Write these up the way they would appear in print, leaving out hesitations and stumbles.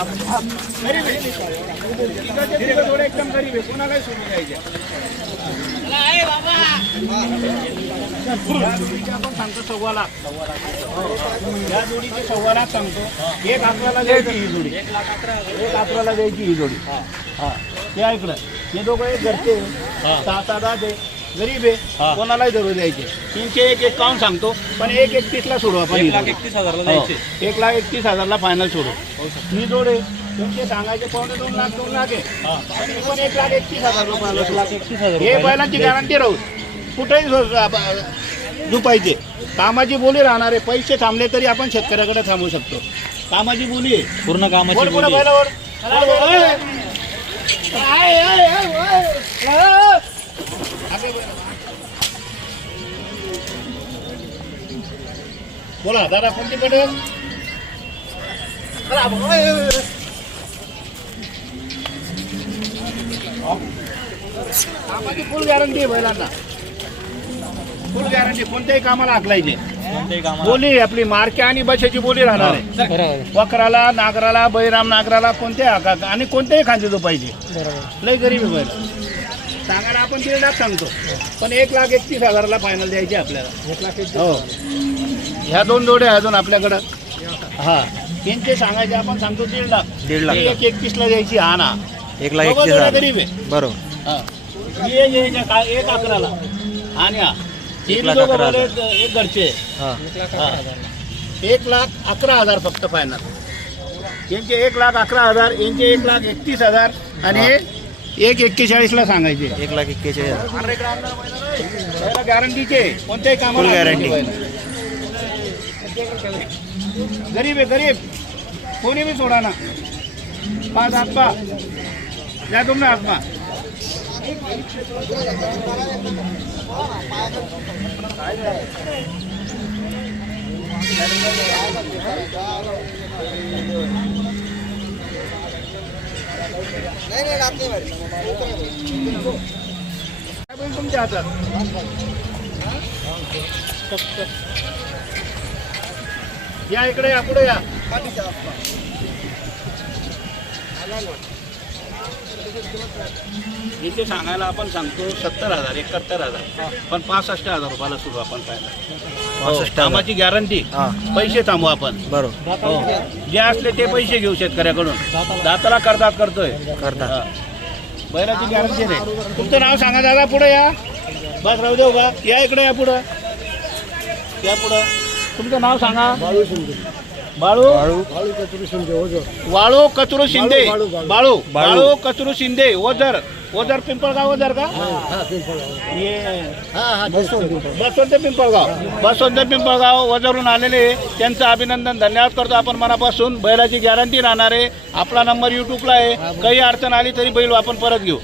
गरीब आहे थोडे एकदम गरीब आहे, कोणालाही सोडून द्यायचे. आपण सांगतो 1.25 लाख. या जोडीचे 1.25 लाख सांगतो. 1,11,000 द्यायची ही जोडी, 1,11,000 द्यायची ही जोडी. हा या इकडं हे दोघं एक घरचे 7-8 आहे, गरीब आहे, कोणालाही धरू द्यायचे. 301 सांगतो, पण 1,31,000 सोडू आपण. 1,31,000 द्यायचे. 1,31,000 फायनल सोडू. ही जोड आहे तुमचे सांगायचे 2.5 लाख 2 लाख आहे, पण 1,31,000 रुपयाला. हे बैलांची गॅरंटी राहू, कुठेही झुपायचे. कामाची बोली राहणार आहे. पैसे थांबले तरी आपण शेतकऱ्याकडे थांबू शकतो. कामाची बोली आहे, पूर्ण कामाची बोल बैलावर. बोला दादा कोणती पडेल. कामाची फुल गॅरंटी आहे बैलांना, फुल गॅरंटी. कोणत्याही कामाला हाकलायचे. बोली आपली मार्के आणि बशाची बोली राहणार आहे. वखराला, नागराला, बैराम नागराला कोणत्याही हाका आणि कोणत्याही खांदे पाहिजे. लय गरीब आहे बैल. सांगायला आपण 1.5 लाख सांगतो, पण 1,31,000 फायनल द्यायचे आपल्याला. हो ह्या 2 जोड्या अजून आपल्याकडं. हा त्यांचे सांगायचे आपण सांगतो 1.5 लाख. 1,31,000 द्यायची. हा ना 1,31,000 गरीब आहे. बरोबर. हा 1,11,000 आणि हा 1,11,000 एक घरचे. 1,11,000 फक्त फायनल. यांचे 1,11,000, यांचे 1,31,000 आणि 1,41,000 सांगायचे. 1,41,000 गॅरंटीचे. कोणत्याही कामाला गॅरंटी. गरीब आहे गरीब, कोणी बी सोडा ना. 5 आत्मा या तुम्ही आत्मा. तुमच्या हातात. या इकडे या, पुढे या. इथे सांगायला आपण सांगतो 70,000 71,000, पण 65,000 रुपयाला सुरू आपण पाहिजे. कामाची गॅरंटी. पैसे थांबू आपण. बरोबर. जे असले ते पैसे घेऊ शेतकऱ्याकडून. दाताला करतात करतोय बैलाची गॅरंटी नाही. तुमचं नाव सांगा दादा. पुढे या. बस राहू देऊ का. या इकडे या, पुढं या. पुढं तुमचं नाव सांगा. बाळू वाळू कचरू शिंदे. बाळू कचरू शिंदे. ओझर पिंपळगाव. ओझर का. बसवंत पिंपळगाव ओझरून आलेले. त्यांचं अभिनंदन धन्यवाद करतो आपण मनापासून. बैलाची गॅरंटी राहणार आहे. आपला नंबर यूट्यूबला आहे. काही अडचण आली तरी बैल आपण परत घेऊ.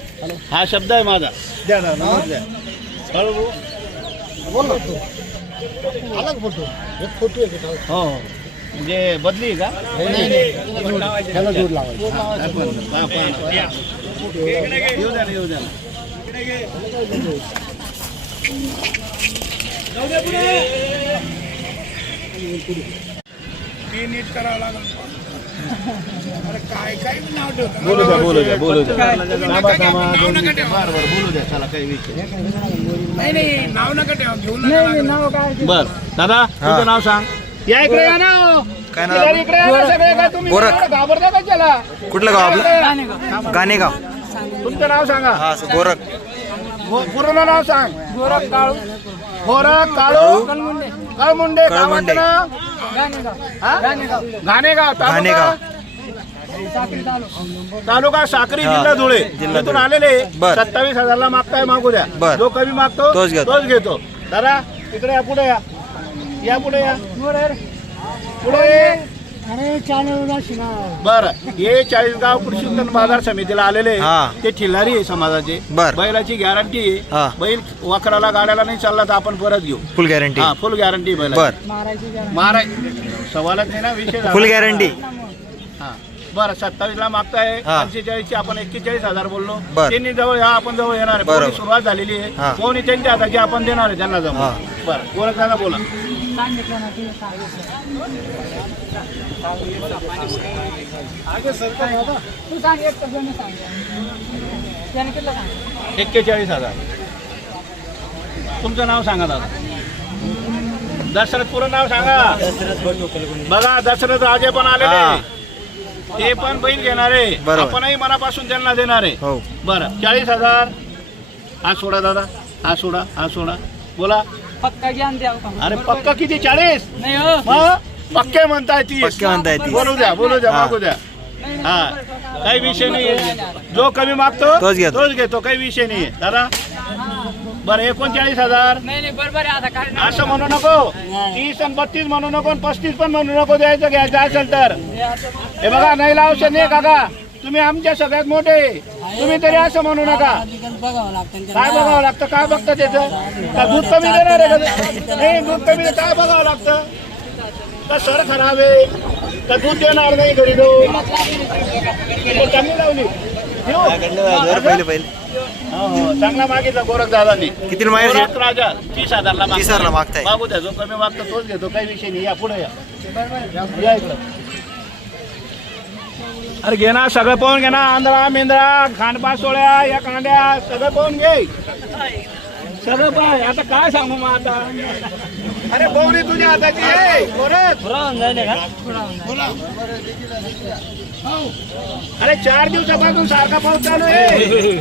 हा शब्द आहे माझा. द्या ना नंबर द्या. बोल ना. हो म्हणजे बदली का. येऊ द्या येऊ द्या. ती नीट करावं लागेल. काय काय नाव ठेवतो. बोलू द्या बोलू द्या बोलू द्या. बोलू द्या. चला काही विषय नाही. नाव नका ठेवा. घेऊन नाव काय. बर दादा तुझं नाव सांग. या इकडे या ना. काय नाव. इकडे सगळे का तुम्ही घाबरता का त्याला. कुठलं गाव आपलं. गाणेगाव. तुमचं नाव सांगा. गोरख. पूर्ण नाव सांग. गोरख काळू कळमुंडे. गावाचं नाव घाणेगाव. तालुका साक्री जिल्हा धुळे. तिथून आलेले. 27,000 मागताय मागू द्या. जो कमी मागतो तोच घेतो. दादा इकडे या. पुढे या. या पुढे या. पुढे. बरं हे 40गाव कृषी उत्पन्न बाजार समितीला आलेले. ते ठिल्लारी आहे समाजाचे. बैलाची गॅरंटी आहे. बैल वखराला गाड्याला नाही चालला तर आपण परत घेऊ. फुल गॅरंटी. फुल गॅरंटी. बैल माराय सवालच नाही ना. विषय फुल गॅरंटी. बरं 27ला मागताय. 45ची आपण 41,000 बोललो. त्यांनी जवळ या. आपण जवळ येणार आहे. सुरुवात झालेली आहे. कोणी त्यांच्या हाताची आपण देणार आहे त्यांना जवळ. बरं गोरख दादा बोला. सांगितलं ना तुम्ही तू सांग एक जण सांग त्याने किती सांग 41,000. तुमचं नाव सांगा दादा. दशरथ पूर्ण नाव सांगा. बघा दशरथ राजे पण आलेले, ते पण बैल घेणारे, बरोबर. आपणही मनापासून त्यांना देणारे. हो. बरं 40,000. हा सोडा दादा, हा सोडा, हा सोडा. बोला. पक्का ज्ञान द्यावं का अरे पक्का किती 40? नाही हो मग पक्के म्हणताय 30. पक्के म्हणताय 30. बोलू द्या, बोलू द्या, हा. मागू द्या. हा काही विषय नाही. जो कमी मागतो तोच घेतो. काही विषय नाही दादा. बरं 39,000. नाही बरोबर आहे आता काय नाही. असं म्हणू नको. 30 आणि 32 म्हणू नको, 35 पण म्हणू नको. द्यायचं घ्यायचं असेल तर हे बघा. नाही लावशे नाही काका, तुम्ही आमच्या सगळ्यात मोठे, तुम्ही तरी असं म्हणू नका. काय बघावं लागतं? काय बघतं त्याचं? का दूध कमी देणार आहे का? नाही दूध कमी काय बघावं लागतं? का सर खराब आहे का दूध देणार नाही घरी जाऊन? चांगली लावली पहिले हो, चांगला मागितला गोरख दादांनी. किती माहिती? गोरख राजा 30,000 ला 30,000 मागताय. मागू द्या. जो कमी मागतो तोच घेतो, काही विषय नाही. या पुढे या इकडं. अरे घे ना, सगळं पाहून घे ना. आंधळा मेंद्रा खांडपासोळ्या या कांड्या सगळं पाहून घे. सगळं पाय. आता काय सांगू मग आता? अरे पाहुणे तुझ्या हाताची आहे गोरख. अरे 4 दिवसापासून सारखा पाऊस चालू आहे.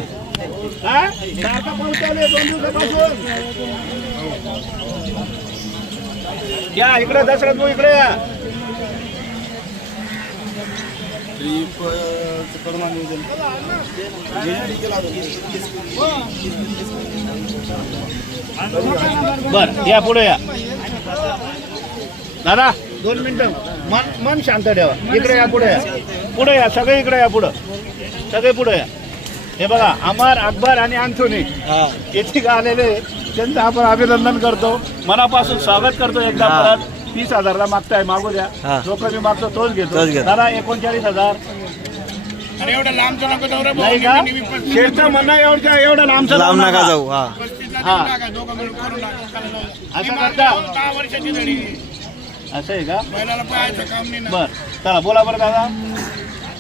हा? सारखा पाऊस चालू आहे 2 दिवसापासून. या इकडे दशरथ भाऊ, इकडे या. बर या पुढे या दादा. 2 मिनिटं मन शांत ठेवा. इकडे या, पुढे या, पुढे या. सगळे इकडे या, पुढं सगळे पुढे या. हे बघा अमर, अकबर आणि अँथोनी येथे आलेले, त्यांचं आपण अभिनंदन करतो, मनापासून स्वागत करतो. एकदा परत 30,000 ला मागताय, मागू द्या. जो कमी मागतो तोच घेतो. दादा 39,000. अरे एवढं लांबचं नको जाऊ रे भाऊ. नाही का? शेठचं म्हणणं एवढं लांबचं लांब जाऊ नका जाऊ. हा 35 ला देऊ नका, दोघं मिळून करू नका. असं करता. 10 वर्षाची धडी. असं आहे का? बैलाला पाहायचं काम नाही ना. बर चला बोला बरं दादा.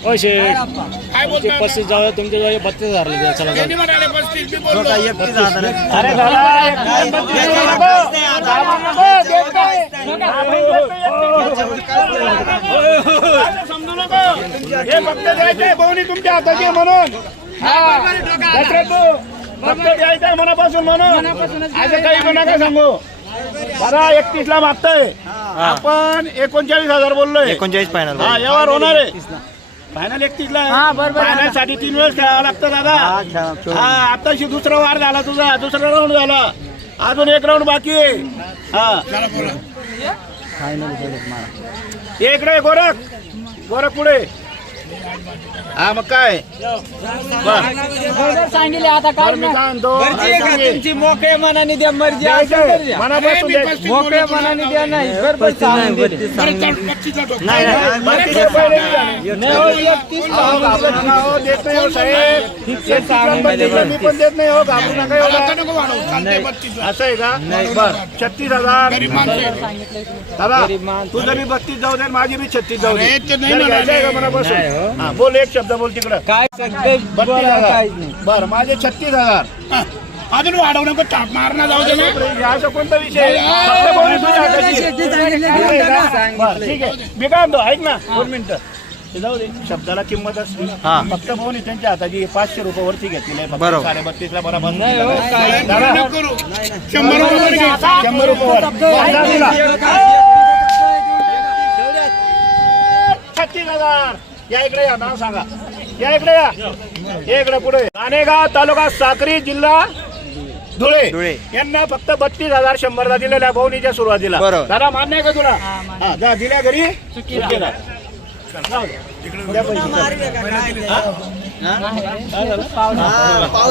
काय बोलता? 35 जाऊ तुमच्या जवळ 32,000 चला त्यांनी म्हणाले 35 मी बोललो. अरे दादा एक 32 नको. दाबा नको, देत नाही. असं समजू नको. हे फक्त द्यायचंय भाऊनी तुमच्या हाताची आहे म्हणून. हा दशरथ भाऊ, फक्त द्यायचंय मनापासून म्हणून. असं काही नका सांगू. बरा 31 ला मागतोय आपण. 39,000 बोललोय. 39 फायनल. हा यावर होणार आहे फायनल. 31 ला फायनल साठी 3 वेळेस खेळावं लागतं दादा. हा आताशी दुसरा वार झाला तुझा, दुसरा राऊंड झाला, अजून 1 राऊंड बाकी आहे. हा इकडे गोरख, गोरख पुढे. हा मग काय बरोबर सांगितले आता काय मी काय म्हणतो, तुमची मोकळ्या मनाने द्या, मर्जी द्यायचंय, मनापासून द्यायचं. मोकळ्या मनाने द्या. नाही बरोबर सांगून देते. बरं, चल, 25 ला ठोक. नाही, नाही, बाकीचे पहिले नाही झाले. नाही हो, 31 अहो, घाबरू नका हो, देत नाही हो साहेब. 31 ला पण देत नाही, मी पण देत नाही हो, घाबरू नका आता एवढा. नको वाढवू. चालतंय 35 ला. असं आहे का? बर 36,000. गरीब माणसं आहे. दादा तू जरी 32 जाऊ दे, माझी बी 36 जाऊ दे. अरे, ते नाही जरी म्हणाले. घ्यायचं आहे का मनापासून? हा बोल, एक शब्द बोल तिकडं. काय सगळे बोला, काहीच नाही. बर माझे 36,000. हा. अजून वाढवू नको, टाप मारणं जाऊ दे ना. असं कोणता विषय आहे? फक्त बोलू तुझ्या हाताची. आहे का? बरं, ठीक आहे. मी काय म्हणतो, ऐक ना 2 मिनिटं. ते जाऊ दे, शब्दाला किंमत असते. हा. फक्त भाऊनी त्यांच्या हाताची 500 रुपये वरती घेतलेली आहे. फक्त बरोबर. 32.5 ला बरोबर नाही हो, काय दादा, नको करू. 100 रुपये वर घे. 100 रुपये वर. वाढला दिला. 36,000. या इकडे या, नाव सांगा. या इकडे या, या इकडे पुढे. कानेगाव तालुका साक्री, जिल्हा धुळे. धुळे. यांना फक्त 32,000 100 ला दिलेल्या भाऊनीच्या सुरुवातीला. बरोबर. दादा मान्य आहे का तुला? हा जा, दिल्या घरी सुट्टीला. जाऊ दे. द्या पैसे. हा? काय झालं?